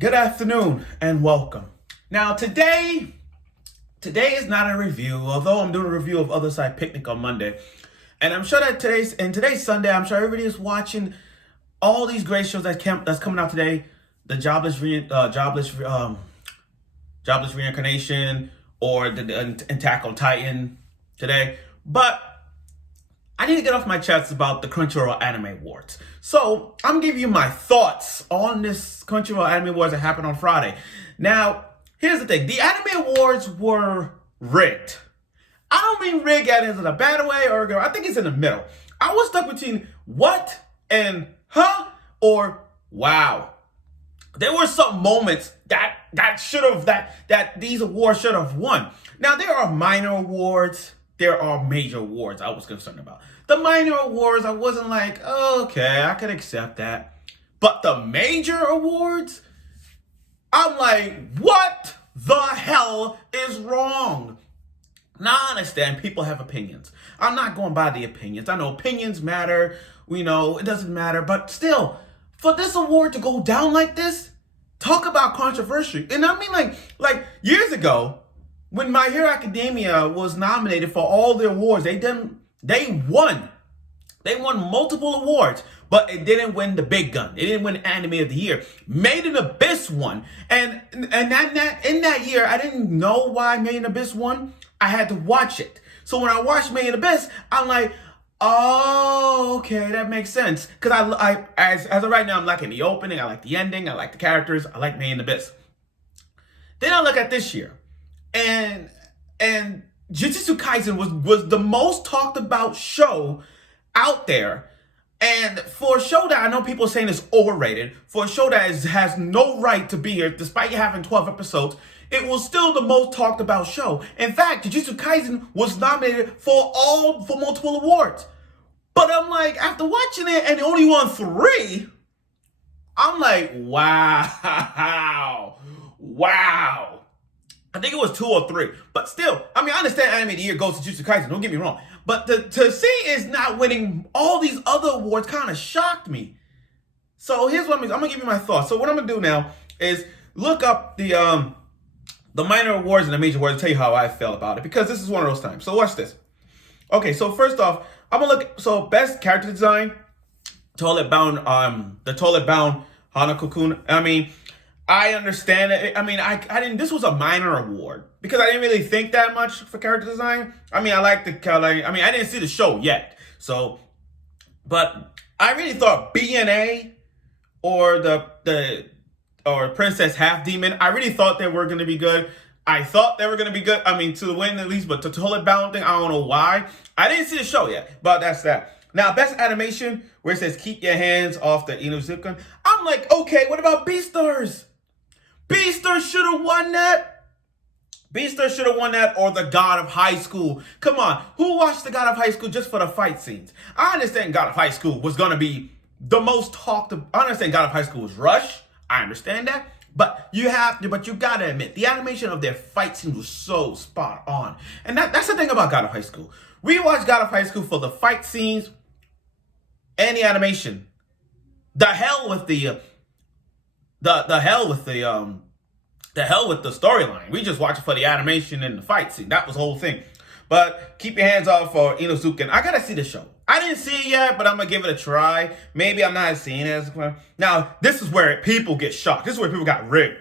Good afternoon and welcome. Now today is not a review, although I'm doing a review of Other Side Picnic on Monday. And I'm sure that today's Sunday, I'm sure everybody is watching all these great shows that's coming out today. The Jobless Reincarnation, or the Attack on Titan today. But I need to get off my chest about the Crunchyroll Anime Awards. So I'm giving you my thoughts on this Crunchyroll Anime Awards that happened on Friday. Now, here's the thing. The Anime Awards were rigged. I don't mean rigged as in a bad way or I think it's in the middle. I was stuck between what and huh or wow. There were some moments that these awards should have won. Now, there are minor awards. There are major awards I was concerned about. The minor awards, I wasn't like, okay, I could accept that. But the major awards, I'm like, what the hell is wrong? Now, I understand people have opinions. I'm not going by the opinions. I know opinions matter. We know it doesn't matter. But still, for this award to go down like this, talk about controversy. And I mean, like years ago, when My Hero Academia was nominated for all the awards, they won. They won multiple awards, but it didn't win the big gun. It didn't win Anime of the Year. Made in Abyss won. And in that year, I didn't know why Made in Abyss won. I had to watch it. So when I watched Made in Abyss, I'm like, oh, okay, that makes sense. Because as of right now, I'm liking the opening, I like the ending, I like the characters, I like Made in Abyss. Then I look at this year. And Jujutsu Kaisen was the most talked about show out there. And for a show that I know people are saying is overrated, for a show that has no right to be here, despite having 12 episodes, it was still the most talked about show. In fact, Jujutsu Kaisen was nominated for multiple awards. But I'm like, after watching it and it only won 3, I'm like, wow. I think it was 2 or 3. But still, I mean, I understand Anime of the Year goes to Jujutsu Kaisen, don't get me wrong. But to see it's not winning all these other awards kind of shocked me. So here's what I'm going to give you my thoughts. So what I'm going to do now is look up the minor awards and the major awards and tell you how I felt about it. Because this is one of those times. So watch this. Okay, so first off, I'm going to look, so best character design, the Toilet Bound Hanako-kun. I mean, I understand it. I mean, I didn't. This was a minor award because I didn't really think that much for character design. I mean, I didn't see the show yet, so. But I really thought BNA or or Princess Half Demon. I really thought they were going to be good. I thought they were going to be good. I mean, to win at least, but the Toilet Bound thing, I don't know why. I didn't see the show yet, but that's that. Now, best animation where it says "Keep your hands off the Inozuka." I'm like, okay, what about Beastars? Beastars should have won that. Beastars should have won that, or The God of High School. Come on, who watched The God of High School just for the fight scenes? I understand God of High School was gonna be the most talked about. I understand God of High School was Rush. I understand that, but you gotta admit the animation of their fight scenes was so spot on, and that's the thing about God of High School. We watched God of High School for the fight scenes and the animation. The hell with the storyline. We just watched it for the animation and the fight scene. That was the whole thing. But keep your hands off for Inozuka. I gotta see the show. I didn't see it yet, but I'm gonna give it a try. Maybe I'm not seeing it as well. Now, this is where people get shocked. This is where people got rigged.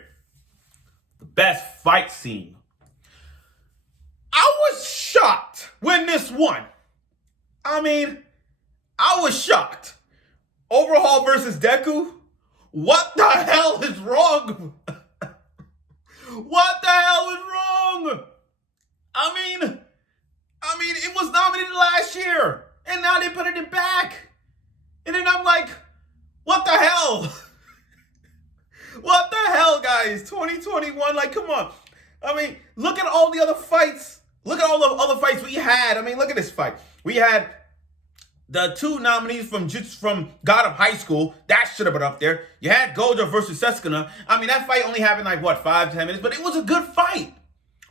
The best fight scene. I was shocked when this won. I mean, I was shocked. Overhaul versus Deku? What the hell is wrong? What the hell is wrong? I mean, it was nominated last year, and now they put it back. And then I'm like, what the hell? What the hell, guys? 2021, like, come on. I mean, look at all the other fights. Look at all the other fights we had. I mean, look at this fight. We had the 2 nominees from God of High School. That should have been up there. You had Gojo versus Sesuna. I mean, that fight only happened like, what, 5-10 minutes? But it was a good fight.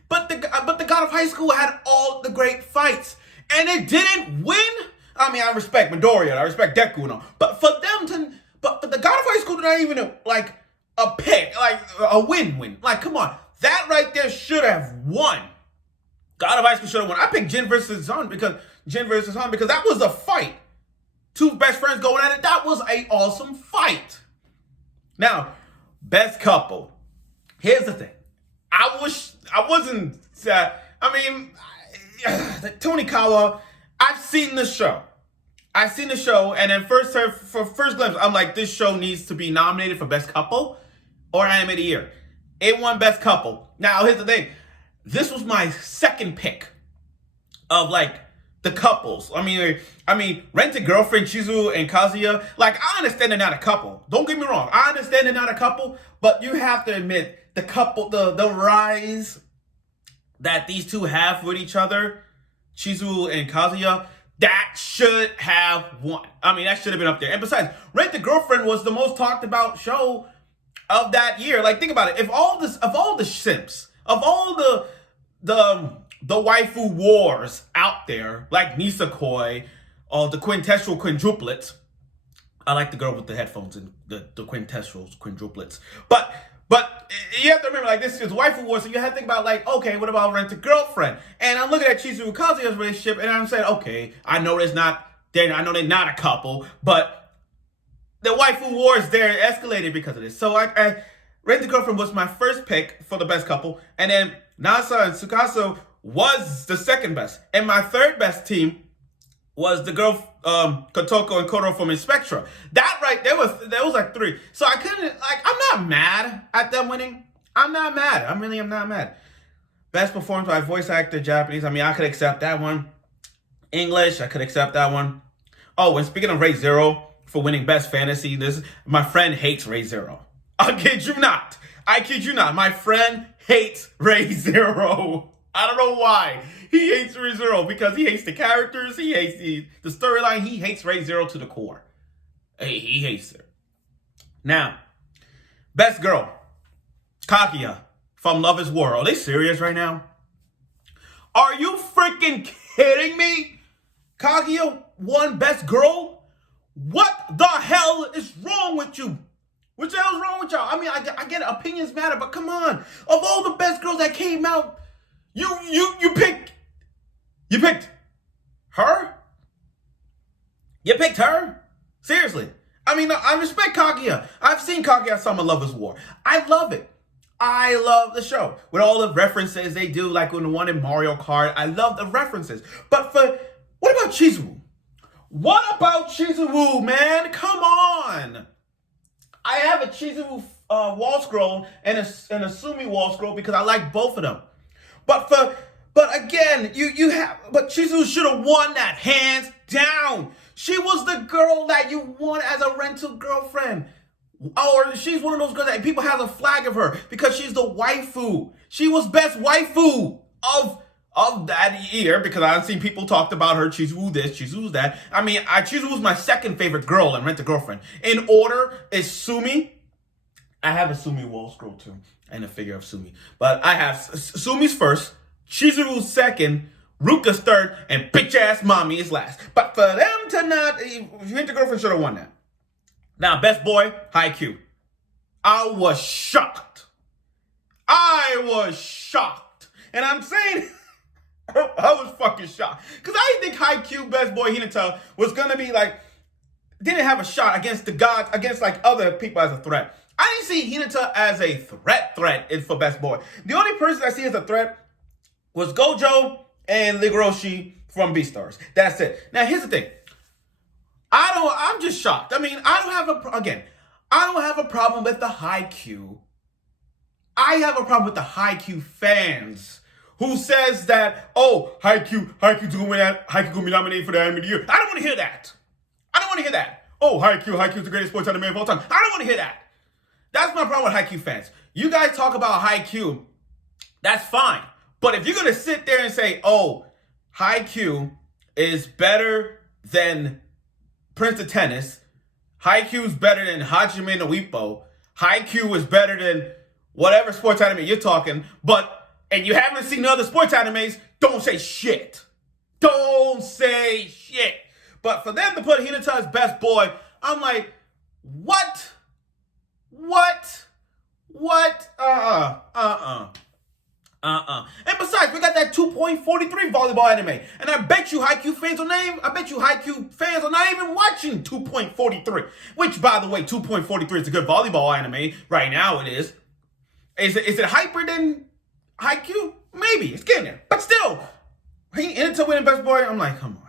But the God of High School had all the great fights. And it didn't win. I mean, I respect Midoriya. I respect Deku and all. But for them to... But the God of High School did not even, like... a pick, like a win-win. Like, come on. That right there should have won. God of High School should have won. I picked Jin versus Han because that was a fight. Two best friends going at it. That was an awesome fight. Now, best couple. Here's the thing. Tony Kawa, I've seen the show. And then first glimpse, I'm like, this show needs to be nominated for Best Couple or Anime of the Year. It won Best Couple. Now, here's the thing. This was my second pick of, like, the couples. I mean, Rent-A-Girlfriend, Chizu and Kazuya, like, I understand they're not a couple. Don't get me wrong. I understand they're not a couple, but you have to admit, the couple, the rise that these two have with each other, Chizu and Kazuya, that should have won. I mean, that should have been up there. And besides, Rent-A-Girlfriend was the most talked about show of that year. Like, think about it. If all the simps, of all the waifu wars out there, like Nisekoi, or the quintessential quadruplets. I like the girl with the headphones and the quintessential quadruplets. But you have to remember, like, this is waifu war, so you have to think about, like, okay, what about Rent-A-Girlfriend? And I'm looking at Chizu and Kazuya's relationship, and I'm saying, okay, I know they're not a couple, but the waifu wars there escalated because of this. So Rent-A-Girlfriend was my first pick for the best couple, and then Nasa and Tsukasa was the second best. And my third best team was the girl, Kotoko and Koro from Spectra. That right there was like three. So I couldn't, like, I'm not mad at them winning. I'm not mad. I'm not mad. Best performance by voice actor, Japanese. I mean, I could accept that one. English, I could accept that one. Oh, and speaking of Ray Zero for winning Best Fantasy, my friend hates Ray Zero. I kid you not. My friend hates Ray Zero. I don't know why. He hates Ray Zero because he hates the characters, he hates the storyline, he hates Ray Zero to the core. He hates her. Now, best girl, Kaguya from Love is War. Are they serious right now? Are you freaking kidding me? Kaguya won best girl? What the hell is wrong with you? What the hell is wrong with y'all? I mean, I get opinions matter, but come on. Of all the best girls that came out, you picked her? You picked her? Seriously. I mean, I respect Kaguya. I've seen Kaguya Sama Love is War. I love it. I love the show. With all the references they do, like when the one in Mario Kart. I love the references. But what about Chizuwu? What about Chizuwu, man? Come on. I have a Chizuwu wall scroll and a Sumi wall scroll because I like both of them. But again, but Chizuwu should have won that hands down. She was the girl that you want as a rental girlfriend. Or she's one of those girls that people have a flag of her because she's the waifu. She was best waifu of that year because I've seen people talked about her. Chizuwu this, Chizuwu that. I mean, Chizuwu's my second favorite girl in Rent-A-Girlfriend. In order is Sumi. I have a Sumi wall scroll too and a figure of Sumi. But I have Sumi's first, Chizuru's second, Ruka's third, and bitch-ass Mommy is last. But for them to not, Rent-A-Girlfriend should have won that. Now, best boy, Haikyuu. I was shocked. And I'm saying, I was fucking shocked. Because I didn't think Haikyuu, best boy, Hinata, was going to be like, didn't have a shot against the gods, against like other people as a threat. I didn't see Hinata as a threat for best boy. The only person I see as a threat was Gojo and Ligoroshi from Beastars. That's it. Now, here's the thing. I'm just shocked. I mean, I don't have a problem with the Haikyuu. I have a problem with the Haikyuu fans who says that, oh, Haikyuu's gonna be nominated for the Anime of the Year. I don't want to hear that. Oh, Haikyuu's the greatest sports anime of all time. I don't want to hear that. That's my problem with Haikyuu fans. You guys talk about Haikyuu, that's fine. But if you're gonna sit there and say, oh, Haikyuu is better than Prince of Tennis, Haikyuu's better than Hajime no Ippo, Haikyuu is better than whatever sports anime you're talking, and you haven't seen the other sports animes, don't say shit. Don't say shit. But for them to put Hinata as best boy, I'm like, what? What? And besides, we got that 2.43 volleyball anime. And I bet you Haikyuu fans are not even watching 2.43. Which, by the way, 2.43 is a good volleyball anime. Right now it is. Is it hyper than Haikyuu? Maybe. It's getting there. But still, he ended up winning Best Boy. I'm like, come on.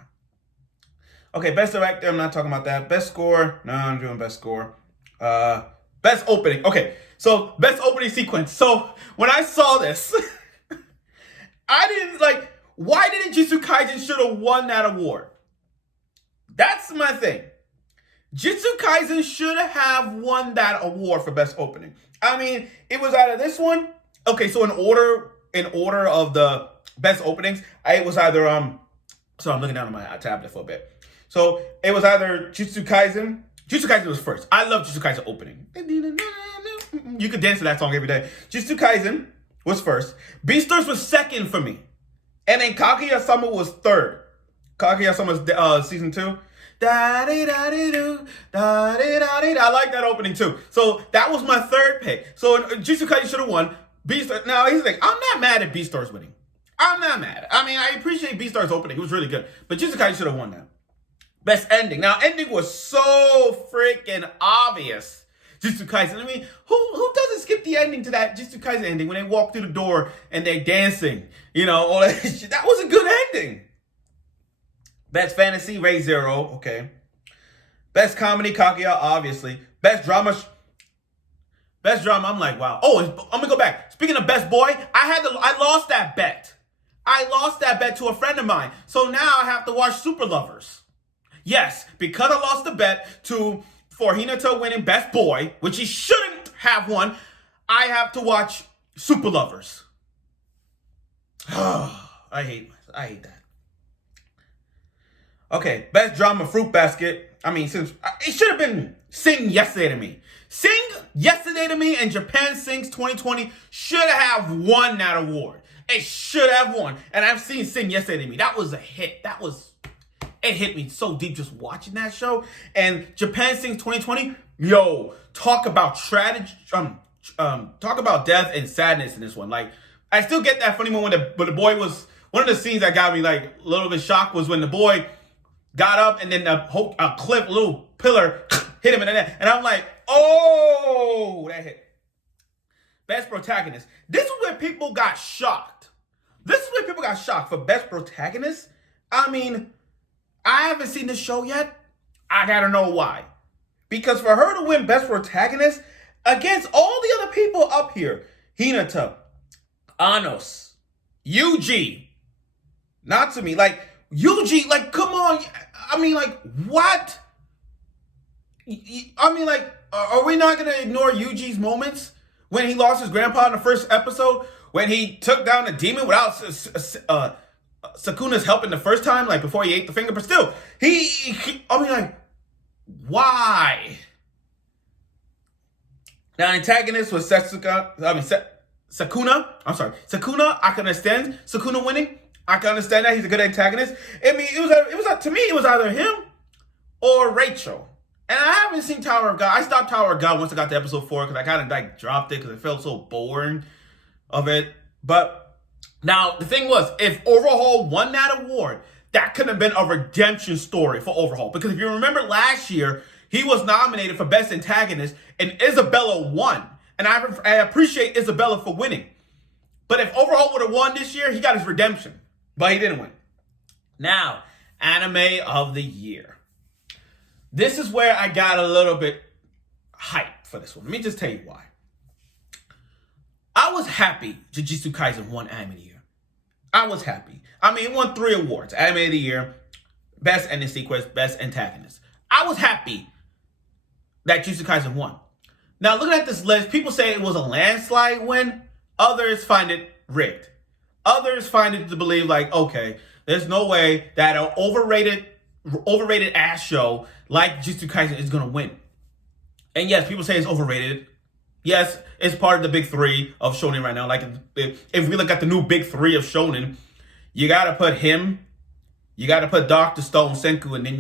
Okay, Best Director, I'm not talking about that. Best Score, no, I'm doing Best Score. Best Opening. Okay, so Best Opening Sequence. So when I saw this, I didn't like, why didn't Jujutsu Kaisen should have won that award? That's my thing. Jujutsu Kaisen should have won that award for Best Opening. I mean, it was either this one. Okay, so in order of the best openings, it was either so I'm looking down on my tablet for a bit. So it was either Jujutsu Kaisen. Jujutsu Kaisen was first. I love Jujutsu Kaisen opening. You could dance to that song every day. Jujutsu Kaisen was first. Beastars was second for me. And then Kaguya-sama was third. Kaguya-sama's season 2. I like that opening too. So that was my third pick. So Jujutsu Kaisen should have won. Beastars. Now here's the thing. I'm not mad at Beastars winning. I'm not mad. I mean, I appreciate Beastars opening. It was really good. But Jujutsu Kaisen should have won that. Best ending. Now, ending was so freaking obvious. Jujutsu Kaisen. I mean, who doesn't skip the ending to that Jujutsu Kaisen ending when they walk through the door and they're dancing? You know, all that shit. That was a good ending. Best Fantasy, Re:Zero. Okay. Best Comedy, Kaguya, obviously. Best Drama, I'm like, wow. Oh, I'm gonna go back. Speaking of Best Boy, I lost that bet. I lost that bet to a friend of mine. So now I have to watch Super Lovers. Yes, because I lost the bet for Hinata winning Best Boy, which he shouldn't have won, I have to watch Super Lovers. I hate that. Okay, Best Drama, Fruit Basket. I mean, since it should have been Sing Yesterday to Me. Sing Yesterday to Me and Japan Sings 2020 should have won that award. It should have won. And I've seen Sing Yesterday to Me. That was a hit. It hit me so deep just watching that show. And Japan Sings 2020, yo, talk about tragedy, talk about death and sadness in this one. Like, I still get that funny moment when the boy was, one of the scenes that got me like a little bit shocked was when the boy got up and then a cliff, little pillar hit him in the neck. And I'm like, oh, that hit. Best Protagonist. This is where people got shocked. For Best Protagonist. I mean, I haven't seen this show yet. I gotta know why. Because for her to win Best Protagonist against all the other people up here, Hinata, Anos, Yuji, Natsumi, like, Yuji, like, come on. I mean, like, what? I mean, like, are we not going to ignore Yuji's moments when he lost his grandpa in the first episode? When he took down a demon without Sakuna's help in the first time, like, before he ate the finger? But still, I mean, like, why? Now, antagonist was Sakuna. I'm sorry. Sakuna, I can understand Sakuna winning. I can understand that he's a good antagonist. I mean, to me, it was either him or Rachel. And I haven't seen Tower of God. I stopped Tower of God once I got to episode 4 because I kind of like dropped it because it felt so boring of it. But now the thing was, if Overhaul won that award, that could have been a redemption story for Overhaul. Because if you remember last year, he was nominated for Best Antagonist and Isabella won. And I appreciate Isabella for winning. But if Overhaul would have won this year, he got his redemption. But he didn't win. Now, Anime of the Year. This is where I got a little bit hyped for this one. Let me just tell you why. I was happy Jujutsu Kaisen won Anime of the Year. I was happy. I mean, it won 3 awards. Anime of the Year, Best Ending Sequence, Best Antagonist. I was happy that Jujutsu Kaisen won. Now, looking at this list, people say it was a landslide win. Others find it rigged. Others find it to believe like, okay, there's no way that an overrated ass show like Jujutsu Kaisen is going to win. And yes, people say it's overrated. Yes, it's part of the big 3 of shonen right now. Like, if we look at the new big 3 of shonen, you got to put him, you got to put Dr. Stone Senku, and then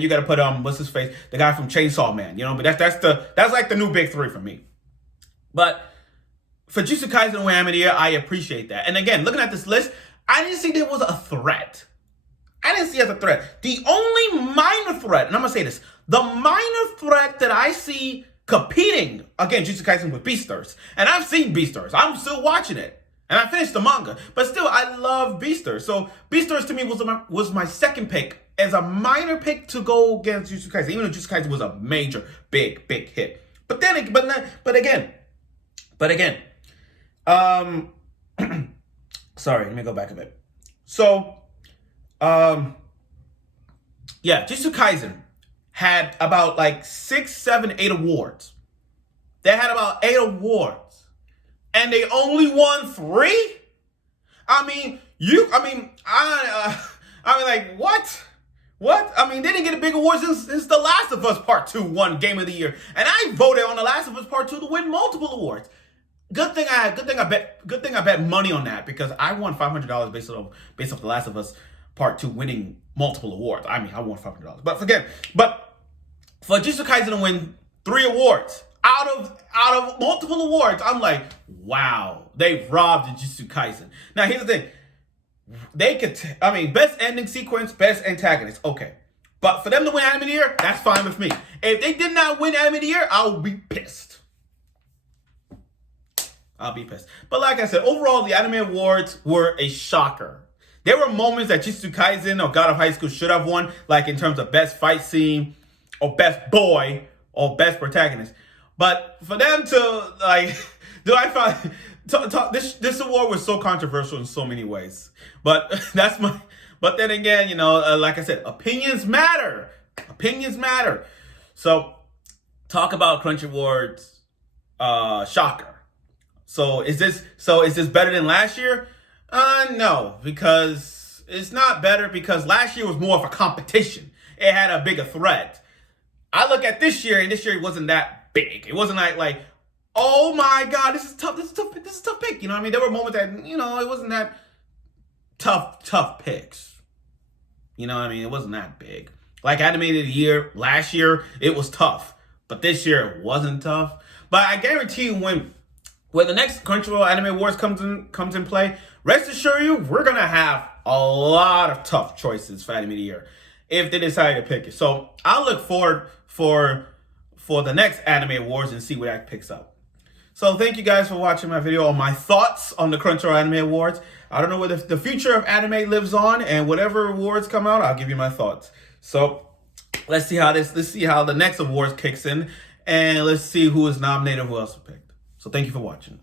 you got to put what's his face, the guy from Chainsaw Man. You know, but that's like the new big 3 for me. But for Jujutsu Kaisen and Anime of the Year, I appreciate that. And again, looking at this list, I didn't see there was a threat. I didn't see it as a threat. The only minor threat, and I'm going to say this, the minor threat that I see competing against Jujutsu Kaisen with Beastars, and I've seen Beastars. I'm still watching it. And I finished the manga. But still, I love Beastars. So Beastars to me was my second pick as a minor pick to go against Jujutsu Kaisen, even though Jujutsu Kaisen was a major, big hit. But again, sorry, let me go back a bit. So, yeah, Jujutsu Kaisen had about like 6, 7, 8 awards. They had about 8 awards, and they only won 3. I mean, like what? What? I mean, they didn't get a big award since The Last of Us Part 2 won Game of the Year, and I voted on The Last of Us Part 2 to win multiple awards. Good thing I bet money on that, because I won $500 based off The Last of Us Part 2 winning multiple awards. I mean, I won $500. But for Jujutsu Kaisen to win 3 awards out of multiple awards, I'm like, wow, they've robbed Jujutsu Kaisen. Now here's the thing. They could, best ending sequence, best antagonist, okay. But for them to win Anime of the Year, that's fine with me. If they did not win Anime of the Year, I'll be pissed. But like I said, overall, the Anime Awards were a shocker. There were moments that Jujutsu Kaisen or God of High School should have won, like in terms of best fight scene, or best boy, or best protagonist. But for them to, like, this award was so controversial in so many ways. But then again, like I said, opinions matter. Opinions matter. So, talk about Crunchyroll Awards, shocker. So is this better than last year? No, because it's not better, because last year was more of a competition. It had a bigger threat. I look at this year, and this year wasn't that big. It wasn't like, oh my God, this is tough pick. You know what I mean? There were moments that, it wasn't that tough picks. You know what I mean? It wasn't that big. Like Anime of the Year last year, it was tough. But this year, it wasn't tough. But I guarantee you, when the next Crunchyroll Anime Awards comes in play, rest assured you, we're going to have a lot of tough choices for Anime of the Year if they decide to pick it. So I'll look forward for the next Anime Awards and see where that picks up. So thank you guys for watching my video on my thoughts on the Crunchyroll Anime Awards. I don't know whether the future of anime lives on, and whatever awards come out, I'll give you my thoughts. So let's see how the next awards kicks in, and let's see who is nominated, who else is picked. So thank you for watching.